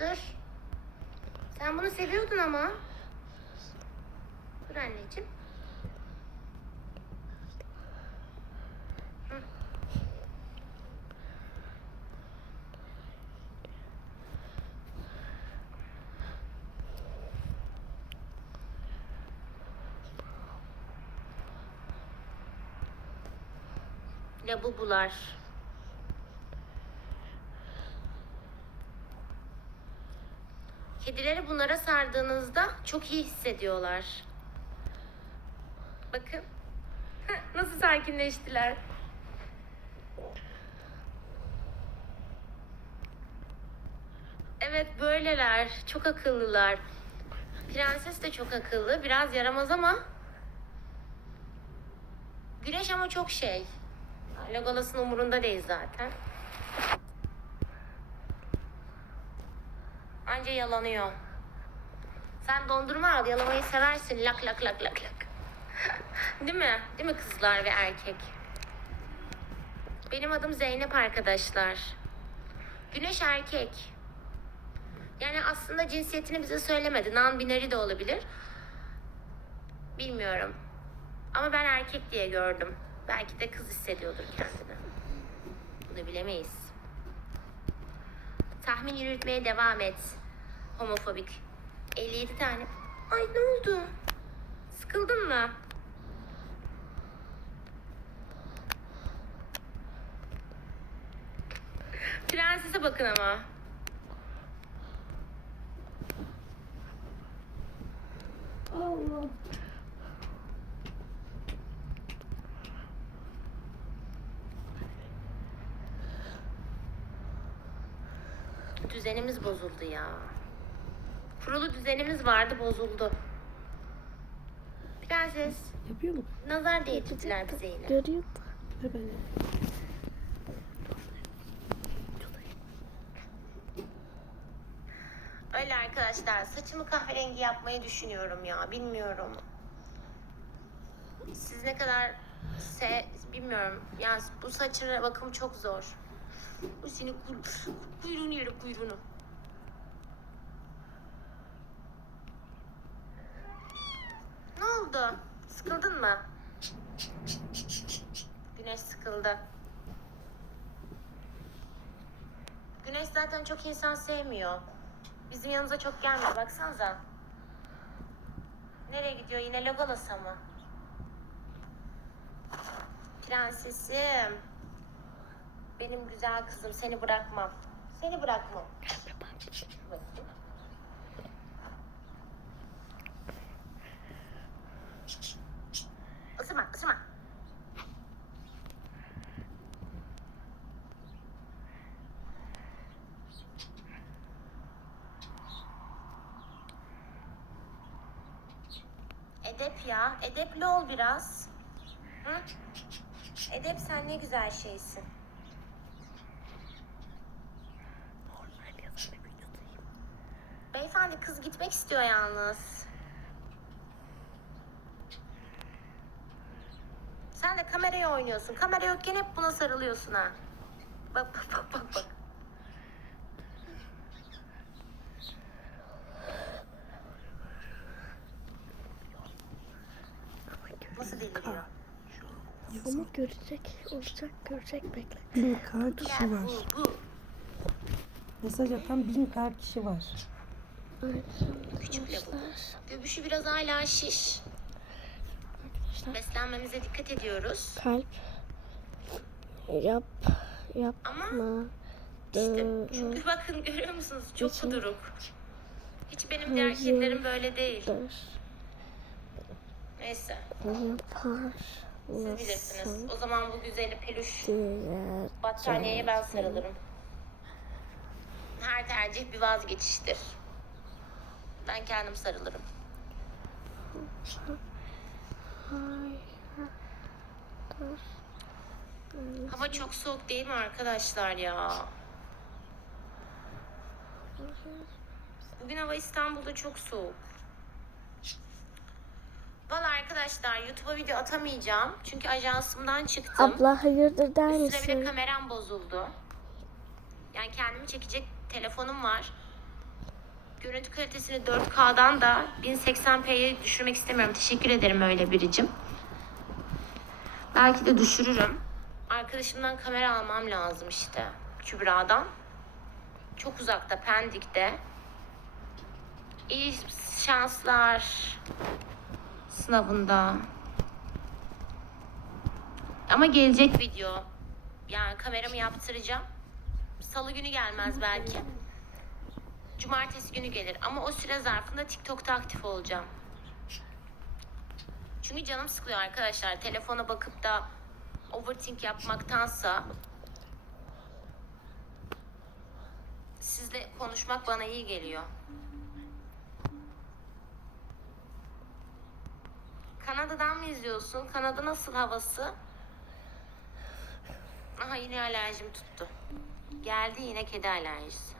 Dur. Sen bunu seviyordun ama. Dur anneciğim. Hı. Labubular. Kedileri bunlara sardığınızda çok iyi hissediyorlar. Bakın. Nasıl sakinleştiler. Evet böyleler. Çok akıllılar. Prenses de çok akıllı. Biraz yaramaz ama. Güneş ama çok şey. Legolas'ın umurunda değil zaten. Anca yalanıyor. Sen dondurma al, yalamayı seversin. Lak lak lak lak lak. Değil mi? Değil mi kızlar ve erkek? Benim adım Zeynep arkadaşlar. Güneş erkek. Yani aslında cinsiyetini bize söylemedi. Non-binary de olabilir. Bilmiyorum. Ama ben erkek diye gördüm. Belki de kız hissediyordur kendini. Bunu bilemeyiz. Tahmin yürütmeye devam et. Homofobik. 57 tane. Ay ne oldu? Sıkıldın mı? Prensese bakın ama. Allah. Düzenimiz bozuldu ya. Kurulu düzenimiz vardı bozuldu. Prenses, Yapıyor mu? nazar değdirdiler bize yine. Görüyor Ver ben. Öyle arkadaşlar, saçımı kahverengi yapmayı düşünüyorum ya, bilmiyorum. Siz ne kadar se bilmiyorum. Ya bu saçın bakımı çok zor. Bu senin kuy- kuyruğunu yerim kuyruğunu. Ne oldu? Sıkıldın mı? Güneş sıkıldı. Güneş zaten çok insan sevmiyor. Bizim yanımıza çok gelmiyor. Baksanıza. Nereye gidiyor? Yine Legolas'a mı? Prensesim. Benim güzel kızım. Seni bırakmam. Seni bırakmam. Bakayım. Isırma, ısırma. Edep ya. Edepli ol biraz. Hı? Edep sen ne güzel şeysin. Beyefendi kız gitmek istiyor yalnız. Sen de kameraya oynuyorsun. Kamera yokken hep buna sarılıyorsun ha. Bak bak bak bak bak. Nasıl deliriyor? Ama görecek, olacak, görecek bekle. Bin k kişi var. bu bu. Mesaj atan bin k kişi var. Küçük. Arkadaşlar, Göbüşü biraz hala şiş. arkadaşlar. Beslenmemize dikkat ediyoruz. Kalp. Yap. Yapma. İşte Dı- çünkü bakın görüyor musunuz çok Geçin. kuduruk. Hiç benim diğer kedilerim böyle değil. Neyse Yapar. siz bilirsiniz. O zaman bu güzeli peluş battaniyeye ben sarılırım. Her tercih bir vazgeçiştir. Ben kendim sarılırım. Hava çok soğuk değil mi arkadaşlar ya? Bugün hava İstanbul'da çok soğuk. Valla arkadaşlar YouTube'a video atamayacağım. Çünkü ajansımdan çıktım. Abla hayırdır der Üstüne bir de misin? kameram bozuldu. Yani kendimi çekecek telefonum var. Görüntü kalitesini 4K'dan da 1080p'ye düşürmek istemiyorum. Teşekkür ederim öyle biricim. Belki de düşürürüm. Arkadaşımdan kamera almam lazım işte. Kübra'dan. Çok uzakta, Pendik'te. İyi şanslar sınavında. Ama gelecek video. Yani kameramı yaptıracağım. Salı günü gelmez belki. Cumartesi günü gelir ama o süre zarfında TikTok'ta aktif olacağım. Çünkü canım sıkılıyor arkadaşlar. Telefona bakıp da overthink yapmaktansa sizle konuşmak bana iyi geliyor. Kanada'dan mı izliyorsun? Kanada nasıl havası? Aha yine alerjim tuttu. Geldi yine kedi alerjisi.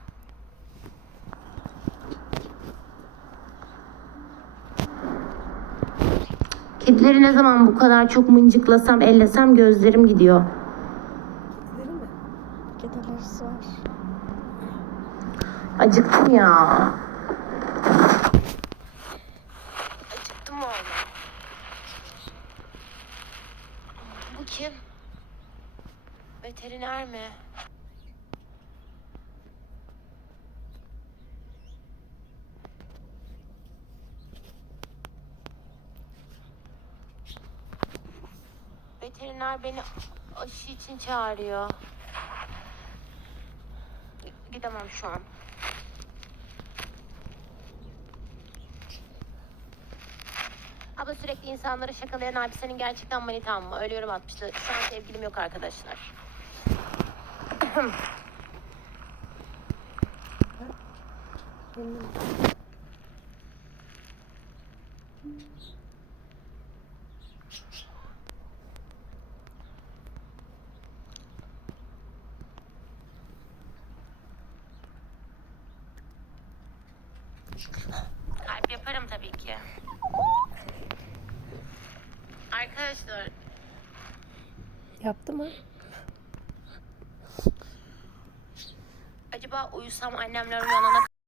Kedileri ne zaman bu kadar çok mıncıklasam, ellesem gözlerim gidiyor. Mi? Var. Acıktım ya. Acıktım oğlum. Bu kim? Veteriner mi? Veteriner beni aşı için çağırıyor. Gidemem şu an. Abla sürekli insanları şakalayan abi senin gerçekten manitan mı? Öyle yorum atmıştı. Şu an sevgilim yok arkadaşlar. Benim. Kalp yaparım tabii ki. Arkadaşlar Yaptı mı? acaba uyusam annemler uyanana